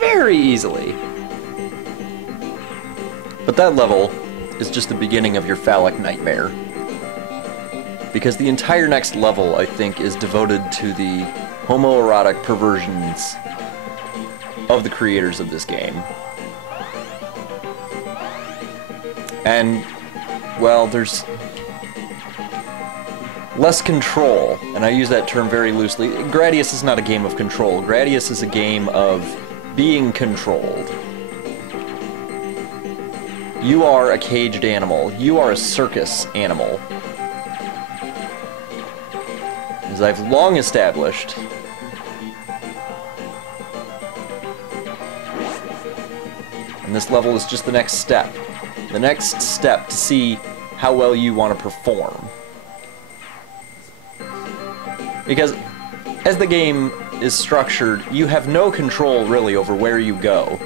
very easily. But that level is just the beginning of your phallic nightmare. Because the entire next level, I think, is devoted to the homoerotic perversions of the creators of this game. And, well, there's less control, and I use that term very loosely. Gradius is not a game of control. Gradius is a game of being controlled. You are a caged animal. You are a circus animal. As I've long established, and this level is just the next step. The next step to see how well you want to perform. Because as the game is structured, you have no control really over where you go.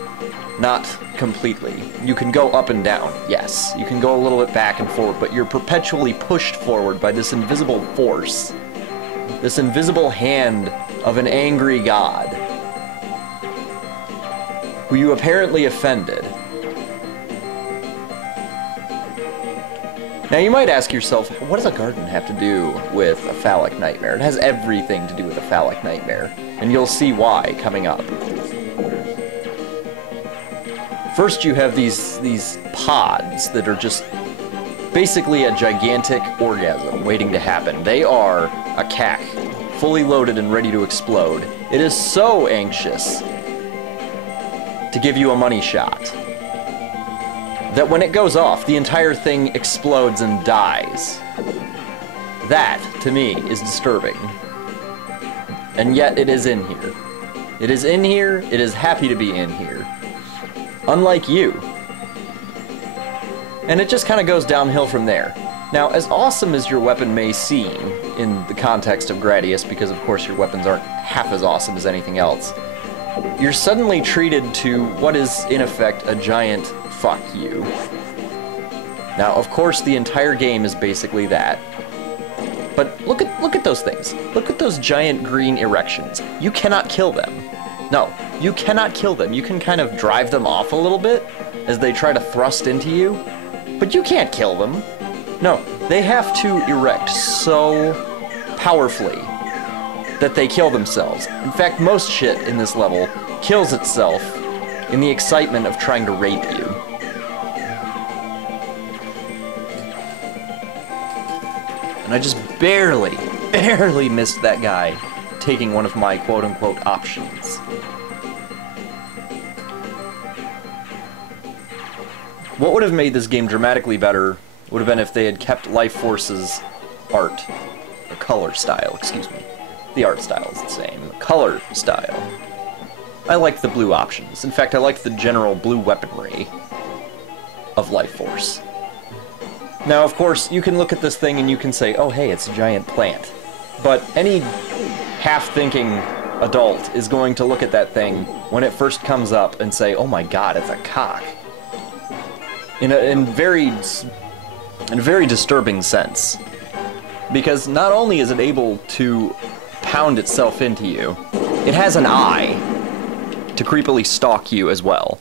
Not completely. You can go up and down, yes. You can go a little bit back and forward, but you're perpetually pushed forward by this invisible force. This invisible hand of an angry god, who you apparently offended. Now you might ask yourself, what does a garden have to do with a phallic nightmare? It has everything to do with a phallic nightmare, and you'll see why coming up. First you have these pods that are just basically a gigantic orgasm waiting to happen. They are a cack, fully loaded and ready to explode. It is so anxious to give you a money shot that when it goes off, the entire thing explodes and dies. That, to me, is disturbing. And yet it is in here. It is in here, it is happy to be in here. Unlike you. And it just kind of goes downhill from there. Now, as awesome as your weapon may seem in the context of Gradius, because of course your weapons aren't half as awesome as anything else, you're suddenly treated to what is, in effect, a giant fuck you. Now, of course, the entire game is basically that. But look at those things. Look at those giant green erections. You cannot kill them. No, you cannot kill them. You can kind of drive them off a little bit as they try to thrust into you, but you can't kill them. No, they have to erect so powerfully that they kill themselves. In fact, most shit in this level kills itself in the excitement of trying to rape you. And I just barely missed that guy taking one of my quote-unquote options. What would have made this game dramatically better would have been if they had kept Life Force's art, or color style, excuse me. The art style is the same. The color style. I liked the blue options. In fact, I liked the general blue weaponry of Life Force. Now, of course, you can look at this thing and you can say, oh hey, it's a giant plant. But any half-thinking adult is going to look at that thing when it first comes up and say, oh my god, it's a cock. In a very disturbing sense. Because not only is it able to pound itself into you, it has an eye to creepily stalk you as well.